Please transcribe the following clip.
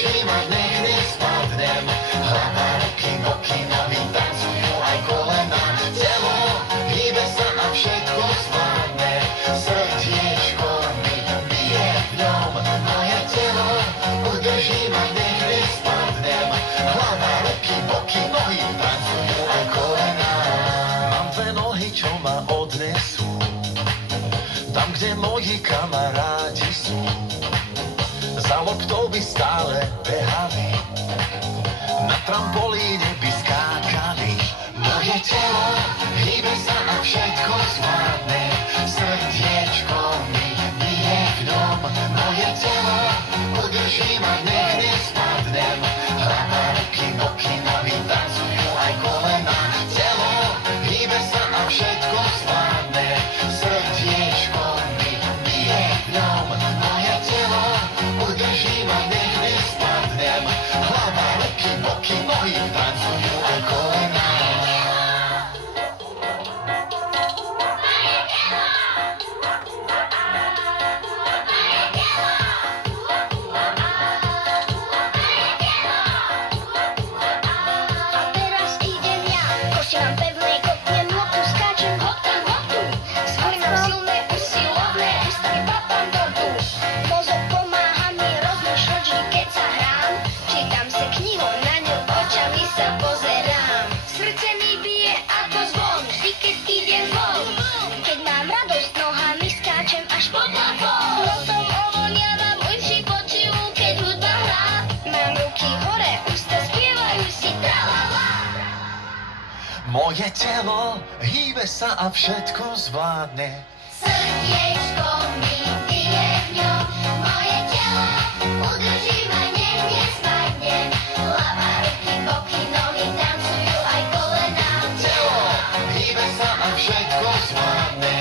udržím a nech nespadnem. Hlava, ruky, boky, nohy tancujú aj kolena. Telo hýbe sa a všetko zvládne. Srdiečko mi bije v ňom. Moje telo udržím a nech nespadnem. Hlava, ruky, boky, nohy tancujú aj kolena. Mám dve nohy, čo ma odnesú tam, kde moji kamarádi sú. Za loptou by stále behali, na trampolíne by skákali. Moje telo hýbe sa a všetko zvládne. Srdiečko mi bije v ňom. Moje telo udržím a nech nespadnem. Hlava, ruky, boky, nohy tancujú aj kolena. Telo hýbe sa a všetko zvládne. Srdiečko mi bije v ňom. Moje telo udržím a nech nespadnem. Hlava, ruky, boky, nohy tancujú aj kolena. A teraz idem ja, koším pevnej, kopnem loptu, skáčem hop tam hop tu. Spomínam silné, usilovné, ústavy papám do tu. Mozog pomáha mi rozmýšľať vždy, keď sa hrám. Čítam si knihu, na ňu očami sa pozerám. Srdce mi bije ako zvon, vždy keď idem von. Keď mám radosť, nohami skáčem až po plafón. Notom ovoniavam, uši počujú, keď hudba hrá. Mám ruky hore, ústa spievajú si tralala. Moje telo hýbe sa a všetko zvládne. Srdiečko mi bije v ňom. Moje telo udržím a nech nespadnem. Hlava, ruky, boky, nohy tancujú aj kolená. Telo hýbe sa a všetko zvládne.